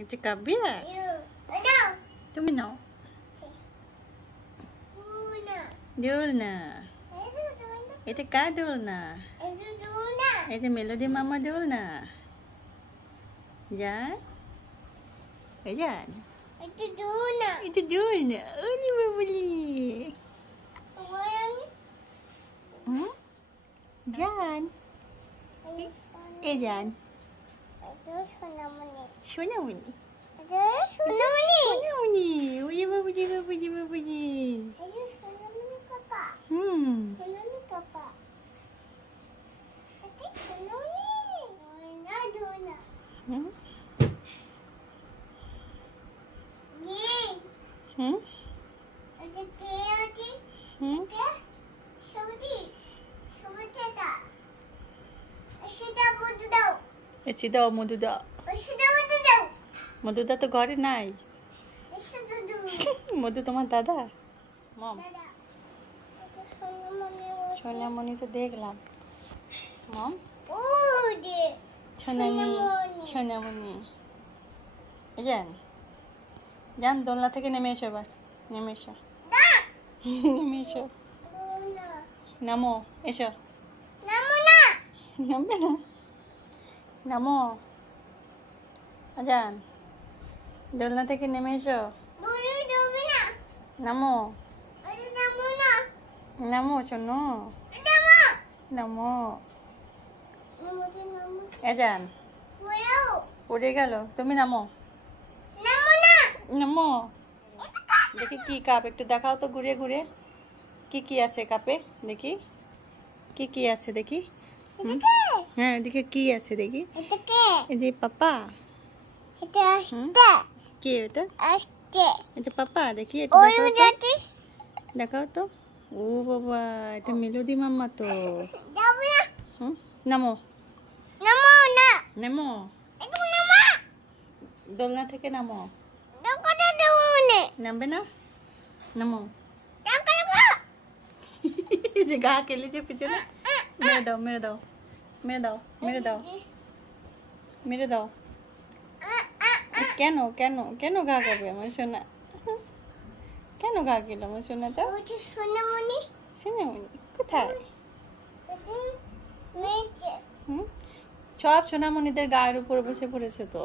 এটা কাব্যা, তুমি নাও। দোলনা, এটা কার দোলনা? এটা মেলোডি মামা দোলনা। জান, জান, এটা দোলনা। ওরে বাবুলি, জান, এ জান, সোনামণি, সোনামণি, ওরে বাবুলি বাবুলি বাবুলি। এসে দাও, মধু দাও। মধুদা তো ঘরে নাই। মধু তোমার দাদা? মম, সোনামণি তো দেখলাম। মম, সোনামণি, জান, জান দোলনা থেকে নেমে এসো এবার। নেমে এসো, নেমে এসো, নামো, এসো। নামবে না? নামো, জান, দোলনা থেকে নেমে এসো। নামো, নামো শোনো, নামো। জান পড়ে গেল, তুমি নামো। নামো। দেখি কি কাপ, একটু দেখাও তো ঘুরে ঘুরে। কি কি আছে কাপে দেখি, কি কি আছে দেখি। হ্যাঁ, এদিকে কি আছে দেখি। এদিকে পাপা, কি এটা? এটা পাপা, দেখি এটা দেখাও তো। ও বাবা, এটা মেলোডি মাম্মা তো। নামো, নামো, দোলনা থেকে নামো। নামবে না? নামো। যে গা কেলেছে পিছনে, মেরে দাও, মেরে দাও, মেরে দাও, মেরে দাও, মেরে দাও। কেন কেন কেন ঘা করবে আমার সোনা? কেন ঘা গেল আমার সোনা? তো সোনামণি, সোনামণি কোথায়? সব সোনামণিদের গায়ের উপরে বসে পড়েছে তো।